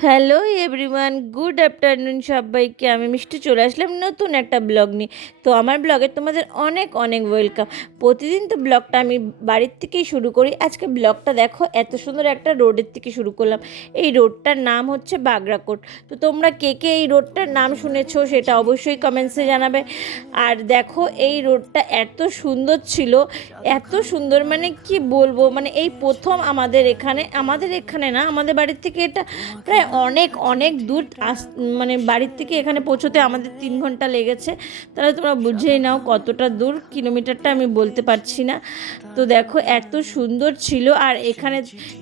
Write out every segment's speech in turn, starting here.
Hello everyone, good afternoon সবাইকে। আমি মিষ্টি চলে আসলাম নতুন একটা ব্লগ নিয়ে। তো আমার ব্লগে তোমাদের অনেক অনেক ওয়েলকাম। প্রতিদিন তো ব্লগটা আমি বাড়ির থেকেই শুরু করি। আজকে ব্লগটা দেখো, এত সুন্দর একটা রোডের থেকে শুরু করলাম। এই রোডটার নাম হচ্ছে বাগড়াকোট। তো তোমরা কে কে এই রোডটার নাম শুনেছো সেটা অবশ্যই কমেন্টসে জানাবে। আর দেখো, এই রোডটা এত সুন্দর ছিল, এত সুন্দর মানে কি বলবো, মানে এই প্রথম আমাদের এখানে না, আমাদের বাড়ির থেকে এটা প্রায় অনেক অনেক দূর মানে বাড়ির থেকে এখানে পৌঁছতে আমাদের 3 ঘন্টা লেগেছে। তাহলে তোমরা বুঝেই নাও কতটা দূর, কিলোমিটারটা আমি বলতে পারছি না। তো দেখো, এত সুন্দর ছিল। আর এখানে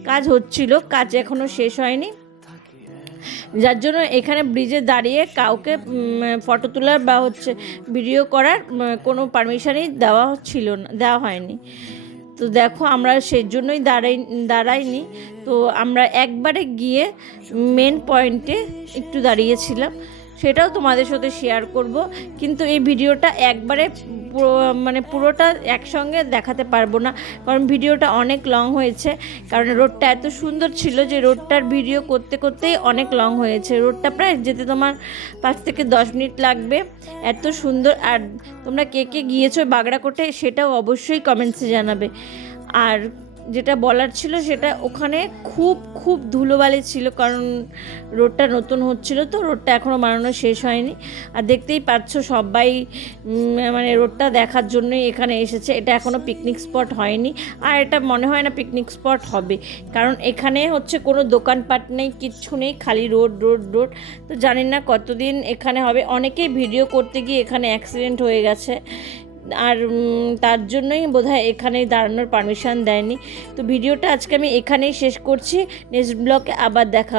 কাজ হচ্ছিল, কাজ এখনও শেষ হয়নি, যার জন্য এখানে ব্রিজে দাঁড়িয়ে কাউকে ফটো তোলার বা ভিডিও করার কোনো পারমিশনই দেওয়া হয়নি। তো দেখো, আমরা সেই জন্যই দাঁড়াইনি। তো আমরা একবারে গিয়ে মেন পয়েন্টে একটু দাঁড়িয়েছিলাম, সেটাও তোমাদের সাথে শেয়ার করব। কিন্তু এই ভিডিওটা একবারে মানে পুরোটা একসঙ্গে দেখাতে পারবো না, কারণ ভিডিওটা অনেক লং হয়েছে। কারণ রোডটা এত সুন্দর ছিল যে রোডটার ভিডিও করতে করতেই অনেক লং হয়েছে। রোডটা প্রায় যেতে তোমার 5 থেকে 10 মিনিট লাগবে, এত সুন্দর। আর তোমরা কে কে গিয়েছো বাগড়াকোটে সেটাও অবশ্যই কমেন্টসে জানাবে। আর যেটা বলার ছিল, সেটা ওখানে খুব খুব ধুলোবালি ছিল, কারণ রোডটা নতুন হচ্ছিল, তো রোডটা এখনও বানানো শেষ হয়নি। আর দেখতেই পাচ্ছ সবাই মানে রোডটা দেখার জন্যই এখানে এসেছে। এটা এখনও পিকনিক স্পট হয়নি, আর এটা মনে হয় না পিকনিক স্পট হবে, কারণ এখানে কোনো দোকানপাট নেই, কিচ্ছু নেই, খালি রোড রোড রোড। তো জানি না কতদিন এখানে হবে। অনেকেই ভিডিও করতে গিয়ে এখানে অ্যাক্সিডেন্ট হয়ে গেছে, আর তার জন্যই বোধহয় এখানেই দাঁড়ানোর পারমিশন দেয়নি। তো ভিডিওটা আজকে আমি এখানেই শেষ করছি। নেক্সট ব্লগে আবার দেখা।